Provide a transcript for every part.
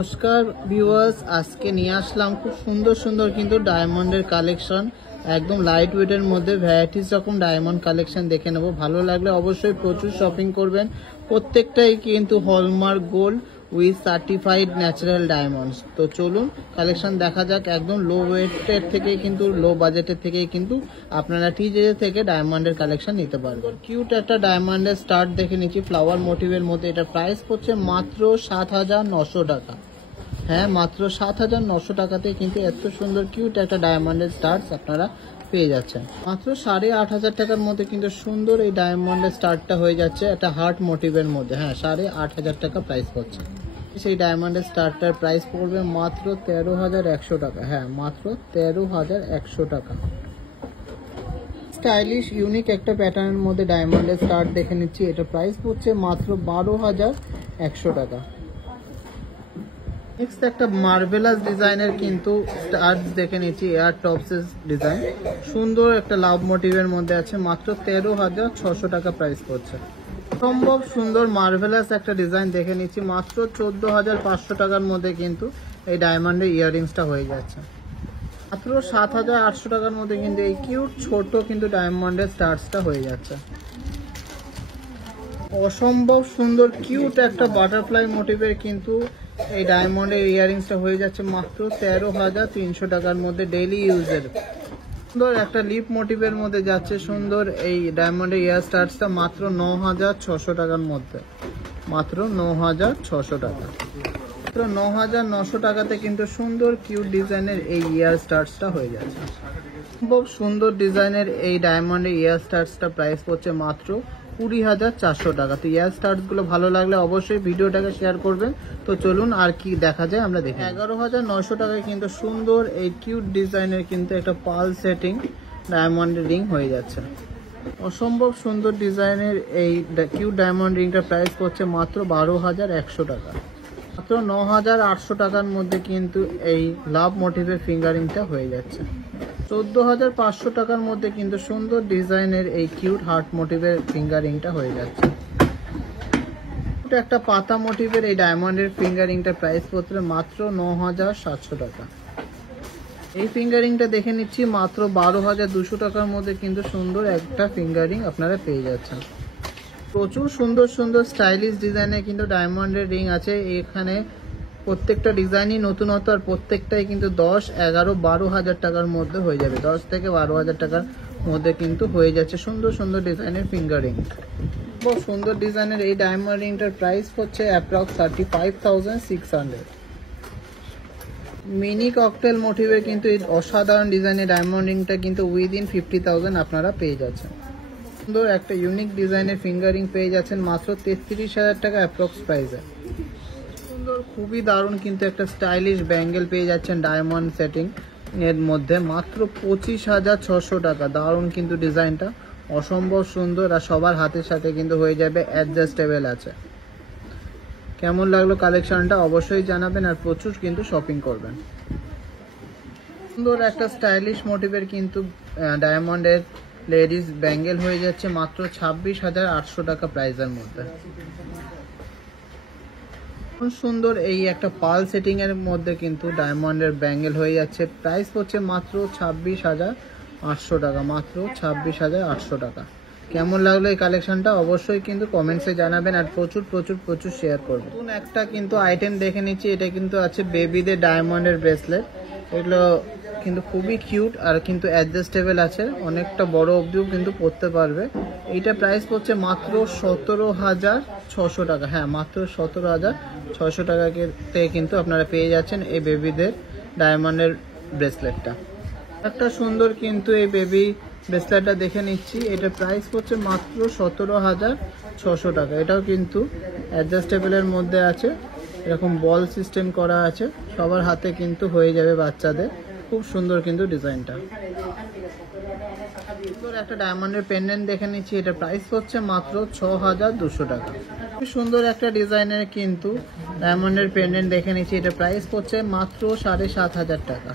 নমস্কার ভিউয়ার্স, আজকে নিয়ে আসলাম খুব সুন্দর সুন্দর কিন্তু ডায়মন্ডের কালেকশন। একদম লাইট ওয়েটের মধ্যে ভ্যারাইটিস রকম ডায়মন্ড কালেকশন দেখে নেব। ভালো লাগলে অবশ্যই প্রচুর শপিং করবেন। প্রত্যেকটাই কিন্তু hallmark gold with certified natural diamonds. তো চলুন কালেকশন দেখা যাক। একদম লো ওয়েটের থেকে কিন্তু লো বাজেটের থেকে কিন্তু আপনারা টিজে থেকে ডায়মন্ডের কালেকশন নিতে পারবেন। কিউট একটা ডায়মন্ডের স্টার্ট দেখে নিচ্ছি ফ্লাওয়ার মোটিভের মধ্যে। এটা প্রাইস পড়ছে মাত্র 7,900 টাকা। হ্যাঁ, মাত্র 7,900 টাকাতে কিন্তু এত সুন্দর কিউট একটা ডায়মন্ডের স্টার্টস আপনারা পেয়ে যাচ্ছেন। মাত্র 8,500 টাকার মধ্যে কিন্তু সুন্দর এই ডায়মন্ডের স্টার্টটা হয়ে যাচ্ছে একটা হার্ট মোটিভের মধ্যে। হ্যাঁ, 8,500 টাকা প্রাইস পড়ছে। সেই ডায়মন্ডের স্টার্টটার প্রাইস পড়বে মাত্র 13,100 টাকা। হ্যাঁ, মাত্র 13,100 টাকা। স্টাইলিশ ইউনিক একটা প্যাটার্নের মধ্যে ডায়মন্ডের স্টার্ট দেখে নিচ্ছি। এটা প্রাইস পড়ছে মাত্র 12,100 টাকা। নেক্সট একটা মার্ভেলাস ডিজাইনের কিন্তু স্টার্ট দেখে নিচ্ছি। এয়ার টপসের ডিজাইন সুন্দর একটা লাভ মোটিভের মধ্যে আছে। মাত্র 13,600 টাকা প্রাইস পড়ছে। সম্ভব সুন্দর মার্ভেলাস একটা ডিজাইন দেখে নিচ্ছি। মাত্র 14,500 টাকার মধ্যে কিন্তু এই ডায়মন্ডের ইয়াররিংসটা হয়ে যাচ্ছে। মাত্র 7,800 টাকার মধ্যে কিন্তু এই কিউট ছোট কিন্তু ডায়মন্ডের স্টার্টসটা হয়ে যাচ্ছে। অসম্ভব সুন্দর কিউট একটা বাটারফ্লাই মোটিভের কিন্তু এই ডায়মন্ডের ইয়াররিংসটা হয়ে যাচ্ছে মাত্র 13,300 টাকার মধ্যে ডেইলি ইউজের। সুন্দর একটা লিপ মোটিভের মধ্যে যাচ্ছে সুন্দর এই ডায়মন্ডের ইয়ার স্টার্টসটা মাত্র 9,600 টাকার মধ্যে। মাত্র 9,600 টাকা। মাত্র 9,900 টাকাতে কিন্তু সুন্দর কিউট ডিজাইনের এই ইয়ার স্টার্টসটা হয়ে যাচ্ছে। খুব সুন্দর ডিজাইনের এই ডায়মন্ডের ইয়ার স্টার্টসটা প্রাইস পড়ছে মাত্র 20,400 টাকা। তো ইয়ার স্টার্টস গুলো ভালো লাগলে অবশ্যই ভিডিওটাকে শেয়ার করবেন। তো চলুন আর কি দেখা যায় আমরা দেখি। 11,900 টাকায় কিন্তু সুন্দর এই কিউট ডিজাইনের কিন্তু একটা পাল সেটিং ডায়মন্ড রিং হয়ে যাচ্ছে। অসম্ভব সুন্দর ডিজাইনের এই কিউট ডায়মন্ড রিংটার প্রাইস পড়ছে মাত্র 12,100 টাকা। মাত্র 9,800 টাকার মধ্যে কিন্তু এই লাভ মোটিভের ফিঙ্গারিংটা হয়ে যাচ্ছে। 14,500 টাকার মধ্যে কিন্তু সুন্দর ডিজাইনের এই কিউট হার্ট মোটিভের ফিঙ্গারিংটা হয়ে যাচ্ছে। একটা পাতা মোটিভের এই ডায়মন্ডের ফিঙ্গারিংটা প্রাইস পড়ছে মাত্র 9,700 টাকা। এই ফিঙ্গারিংটা দেখে নিচ্ছি মাত্র 12,200 টাকার মধ্যে কিন্তু সুন্দর একটা ফিঙ্গারিং আপনারা পেয়ে যাচ্ছেন। প্রচুর সুন্দর সুন্দর স্টাইলিশ ডিজাইনের কিন্তু ডায়মন্ডের রিং আছে এখানে। প্রত্যেকটা ডিজাইনই নতুনত্ব আর প্রত্যেকটাই কিন্তু 10, 11, 12,000 টাকার মধ্যে হয়ে যাবে। 10 থেকে 12,000 টাকার মধ্যে কিন্তু হয়ে যাচ্ছে সুন্দর সুন্দর ডিজাইনের ফিঙ্গার রিং। খুব সুন্দর ডিজাইনের এই ডায়মন্ড রিংটার প্রাইস হচ্ছে অ্যাপ্রক্স 35,600। মিনি ককটেল মোটিভের কিন্তু এই অসাধারণ ডিজাইনের ডায়মন্ড রিংটা কিন্তু উইদিন 50,000 আপনারা পেয়ে যাচ্ছেন। সুন্দর একটা ইউনিক ডিজাইনের ফিঙ্গারিং পেয়ে যাচ্ছেন মাত্র 33,000 টাকা অ্যাপ্রক্স প্রাইসে। সুন্দর খুবই দারুণ কিন্তু একটা স্টাইলিশ ব্যাঙ্গেল পেয়ে যাচ্ছেন ডায়মন্ড সেটিং এর মধ্যে মাত্র 25,600 টাকা। দারুণ কিন্তু ডিজাইনটা অসম্ভব সুন্দর আর সবার হাতের সাথে কিন্তু হয়ে যাবে, অ্যাডজাস্টেবল আছে। কেমন লাগলো কালেকশনটা অবশ্যই জানাবেন আর প্রচুর কিন্তু শপিং করবেন। সুন্দর একটা স্টাইলিশ মোটিভের কিন্তু ডায়মন্ডের লেডিস ব্যাঙ্গেল হয়ে যাচ্ছে মাত্র 26,800 টাকা প্রাইসের মধ্যে। সুন্দর এই একটা পাল সেটিং এর মধ্যে কিন্তু ডায়মন্ডের ব্যাঙ্গেল হয়ে যাচ্ছে। প্রাইস পড়ছে মাত্র 26,800 টাকা। মাত্র 26,800 টাকা। কেমন লাগলো এই কালেকশনটা অবশ্যই কিন্তু কমেন্টসে জানাবেন আর প্রচুর প্রচুর প্রচুর শেয়ার করবেন। নতুন একটা কিন্তু আইটেম দেখে নিচ্ছি। এটা কিন্তু আছে বেবিদের ডায়মন্ডের ব্রেসলেট। এগুলো কিন্তু খুবই কিউট আর কিন্তু অ্যাডজাস্টেবল আছে, অনেকটা বড় অবধিও কিন্তু পরতে পারবে। এইটা প্রাইস পড়ছে মাত্র 17,600 টাকা। হ্যাঁ, মাত্র 17,600 টাকাতে কিন্তু আপনারা পেয়ে যাচ্ছেন এই বেবিদের ডায়মন্ডের ব্রেসলেটটা। একটা সুন্দর কিন্তু এই বেবি ব্রেসলেটটা দেখে নিচ্ছি। এটা প্রাইস পড়ছে মাত্র 17,600 টাকা। এটাও কিন্তু অ্যাডজাস্টেবলের মধ্যে আছে, এরকম বল সিস্টেম করা আছে, সবার হাতে কিন্তু হয়ে যাবে বাচ্চাদের। খুব সুন্দর কিন্তু ডিজাইনটা। সুন্দর একটা ডায়মন্ডের পেন্ডেন্ট দেখে নিচ্ছি। এটা প্রাইস হচ্ছে মাত্র 6,200 টাকা। খুব সুন্দর একটা ডিজাইনের কিন্তু ডায়মন্ডের পেন্ডেন্ট দেখে নিচ্ছি। এটা প্রাইস হচ্ছে মাত্র 7,500 টাকা।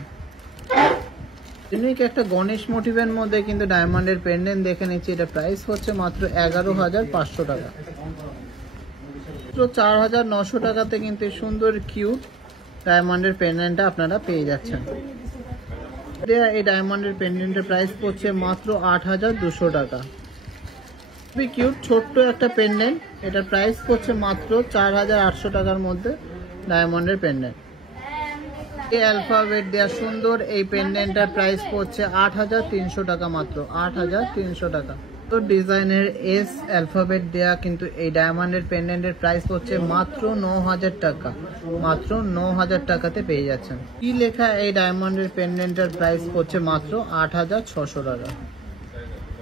ইউনিক একটা গণেশ মোটিভের মধ্যে কিন্তু ডায়মন্ডের পেন্ডেন্ট দেখে নিচ্ছি। এটা প্রাইস হচ্ছে মাত্র 11,500 টাকা। 4,900 টাকাতে কিন্তু সুন্দর কিউট ডায়মন্ডের পেন্ডেন্টটা আপনারা পেয়ে যাচ্ছেন। এই ডায়মন্ডের পেন্ডেন্টের প্রাইস পড়ছে মাত্র 8200 টাকা। খুবই কিউট ছোট্ট একটা পেন্ডেন্ট, এটার প্রাইস পড়ছে মাত্র 4800 টাকার মধ্যে ডায়মন্ডের পেন্ডেন্ট। এই অ্যালফাবেট দেওয়া সুন্দর এই পেন্ডেন্টটার প্রাইস পড়ছে 8300 টাকা, মাত্র 8300 টাকা। তো ডিজাইনের এস অ্যালফাবেট দেয়া কিন্তু এই ডায়মন্ডের পেন্ডেন্টের প্রাইস পড়ছে মাত্র 9000 টাকা, মাত্র 9000 টাকাতে পেয়ে যাচ্ছেন। কি লেখা এই ডায়মন্ডের পেন্ডেন্টের প্রাইস পড়ছে মাত্র 8600 টাকা।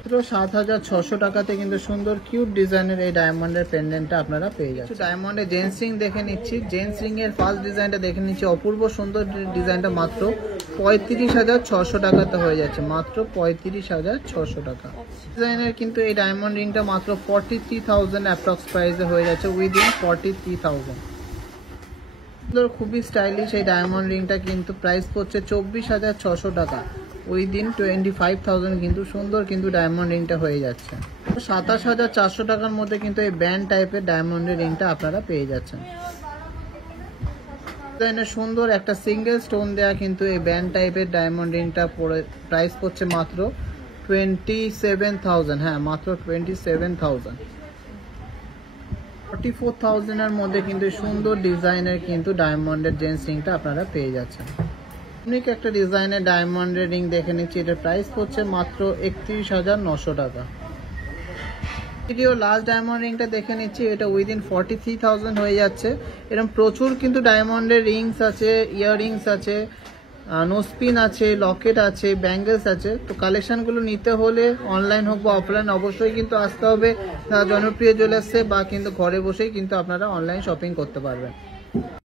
7600 টাকাতে কিন্তু সুন্দর কিউট ডিজাইনের এই ডায়মন্ডের পেন্ডেন্টটা আপনারা পেয়ে যাচ্ছেন। ডায়মন্ডের জেন্টস রিং দেখে নিচ্ছি, জেন্টস রিং এর ফার্স্ট ডিজাইনটা দেখে নিচ্ছি, অপূর্ব সুন্দর ডিজাইনটা মাত্র 35,600 টাকাতে হয়ে যাচ্ছে, মাত্র 35,600 টাকা। ডিজাইনের কিন্তু এই ডায়মন্ড রিংটা মাত্র 43,000 অ্যাপ্রক্স প্রাইসে হয়ে যাচ্ছে, উইদিন 43,000। খুবই স্টাইলিশ এই ডায়মন্ড রিংটা কিন্তু প্রাইস পড়ছে 24,600 টাকা, উইদিন 25,000 কিন্তু সুন্দর কিন্তু ডায়মন্ড রিংটা হয়ে যাচ্ছে। 27,400 টাকার মধ্যে কিন্তু এই ব্যান্ড টাইপের ডায়মন্ডের রিংটা আপনারা পেয়ে যাচ্ছেন। সুন্দর একটা সিঙ্গেল স্টোন দেয়া কিন্তু এই ব্যান্ড টাইপের ডায়মন্ড রিংটা প্রাইস পড়ছে মাত্র 27,000, হ্যাঁ মাত্র 27,000। 44,000 এর মধ্যে কিন্তু সুন্দর ডিজাইনের কিন্তু ডায়মন্ডের জেন্টস রিংটা আপনারা পেয়ে যাচ্ছেন। ইউনিক একটা ডিজাইনের ডায়মন্ডের রিং দেখে নিচ্ছি, এটার প্রাইস পড়ছে মাত্র 31,900 টাকা। ভিডিও লাস্ট ডায়মন্ড রিংটা দেখে নিচ্ছি, এটা উইদিন 43,000 হয়ে যাচ্ছে। এরকম প্রচুর কিন্তু ডায়মন্ডের রিংস আছে, ইয়াররিংস আছে, নোসপিন আছে, লকেট আছে, ব্যাঙ্গেলস আছে। তো কালেকশনগুলো নিতে হলে অনলাইন হোক বা অফলাইন অবশ্যই কিন্তু আসতে হবে জনপ্রিয় জুয়েলার্সে, বা কিন্তু ঘরে বসেই কিন্তু আপনারা অনলাইন শপিং করতে পারবেন।